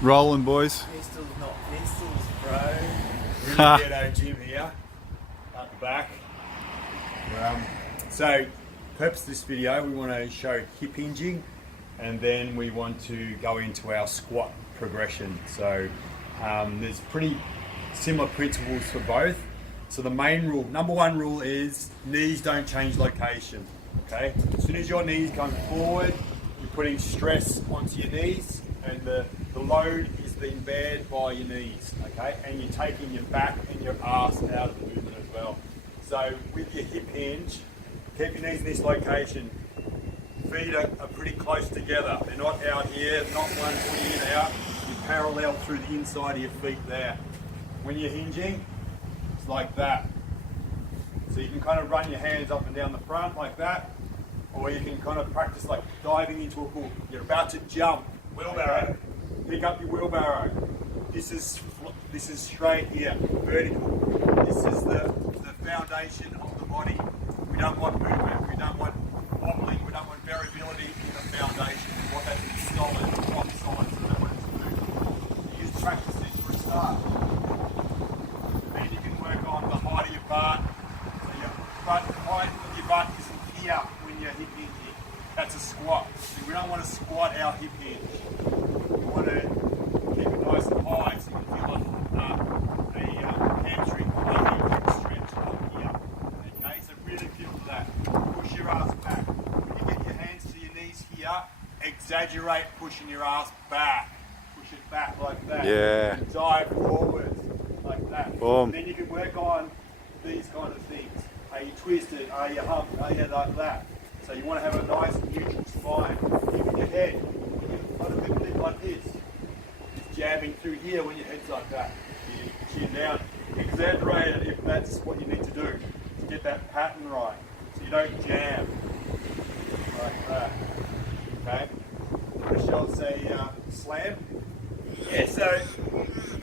Rolling, boys. Pistols, not pistols, bro. Really ghetto gym here, at the back. So, purpose of this video, we want to show hip hinging, and then we want to go into our squat progression. So, there's pretty similar principles for both. So the main rule, number one rule is knees don't change location. Okay, as soon as your knees come forward, you're putting stress onto your knees, and the load is being bared by your knees. Okay, and you're taking your back and your ass out of the movement as well. So with your hip hinge, keep your knees in this location. Feet are pretty close together. They're not out here, not one foot in out. You're parallel through the inside of your feet there. When you're hinging, it's like that. So you can kind of run your hands up and down the front like that, or you can kind of practice like diving into a hook. You're about to jump, wheelbarrow. Pick up your wheelbarrow. This is straight here, vertical. This is the foundation of the body. We don't want movement. We don't want wobbling. We don't want variability in the foundation. We want that to be solid, rock solid, so we don't want it to move. You just practice this for a start. Then you can work on the height of your butt. So your height of your butt is here when you're hip hinging. That's a squat. So we don't want to squat our hip hinge. We want to keep it nice and high so you can feel a hamstring stretch up here. Okay, so really feel that. Push your ass back. When you get your hands to your knees here, exaggerate pushing your ass back. Push it back like that. Yeah. And dive forwards like that. Boom. And then you can work on these kind of things. Are you twisted? Are you humped? Are you like that? So you want to have a nice neutral spine. Keep your head a little bit like this. Just jabbing through here when your head's like that. You chin down. Exaggerate it if that's what you need to do to get that pattern right. So you don't jam like that. Okay? Michelle's say slam. Yeah, so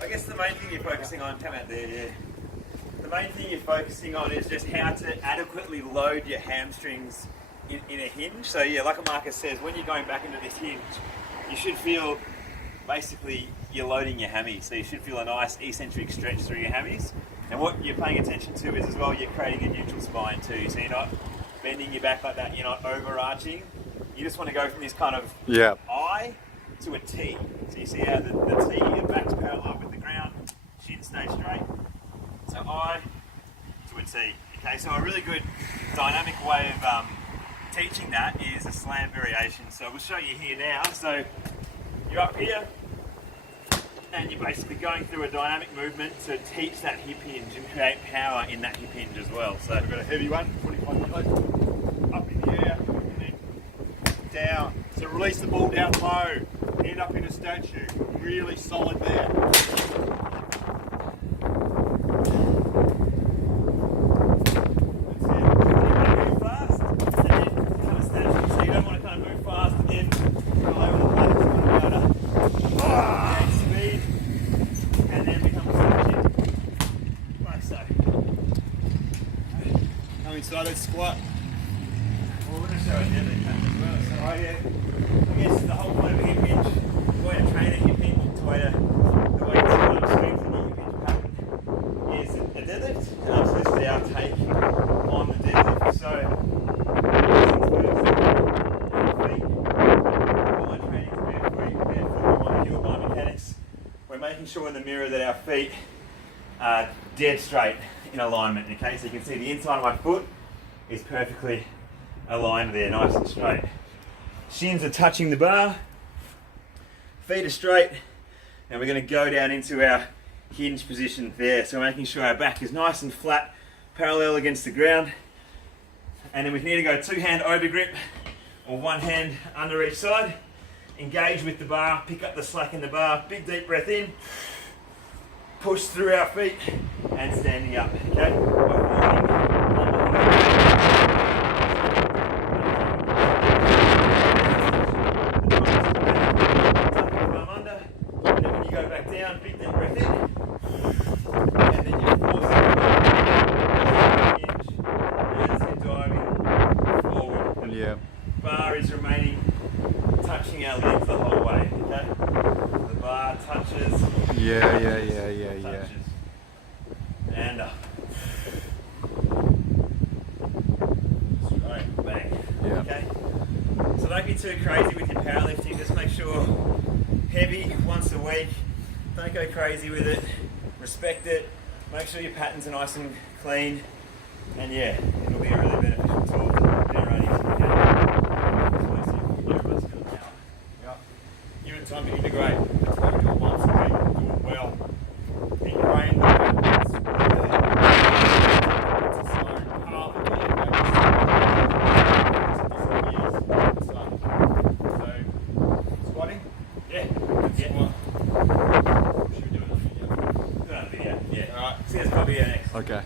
I guess the main thing you're focusing on, come out there, yeah. The main thing you're focusing on is just how to adequately load your hamstrings in a hinge. So yeah, like Marcus says, when you're going back into this hinge, you should feel basically you're loading your hammies. So you should feel a nice eccentric stretch through your hammies. And what you're paying attention to is as well, you're creating a neutral spine too. So you're not bending your back like that, you're not overarching. You just want to go from this kind of I to a T. So you see how the T, your back's parallel with the ground, shin stays straight. So I to a T. Okay, so a really good dynamic way of teaching that is a slam variation. So we'll show you here now. So you're up here and you're basically going through a dynamic movement to teach that hip hinge and create power in that hip hinge as well. So we've got a heavy one, 25 kilos, up in the air, and then down. So release the ball down low, end up in a statue, really solid there. Inside squat. Well, we're going to show a deadlift as well. So I guess the whole point of a hip hinge, the way to train a hip hinge, the way to kind of strengthen your hip hinge pattern is a deadlift. So this is our take on the deadlift. So all our training is barefoot. We want to kill biomechanics. We're making sure in the mirror that our feet are dead straight in alignment. Okay, so you can see the inside of my foot is perfectly aligned there, nice and straight. Shins are touching the bar, feet are straight, and we're going to go down into our hinge position there. So making sure our back is nice and flat, parallel against the ground. And then we can either go two-hand over grip or one hand under each side. Engage with the bar, pick up the slack in the bar, big deep breath in, push through our feet, and standing up, okay? Go back down, big deep breath in, and then you force it as you're diving forward. And Yeah. bar is remaining touching our legs the whole way, okay? The bar Yeah. touches. And straight back. Yeah. Okay. So don't be too crazy with your powerlifting. Just make sure heavy once a week. Don't go crazy with it. Respect it. Make sure your patterns are nice and clean. And yeah, it'll be a really beneficial tool for generating some explosive aerobic skill power. Yep. Give it time to integrate. That's why we do it once a week. Do it well. Ingrain the habits. It's a slow path of being able to so squatting? Yeah. Squat. Should we do it on video? Do it on video. Yeah. Alright. See us on video next. Okay.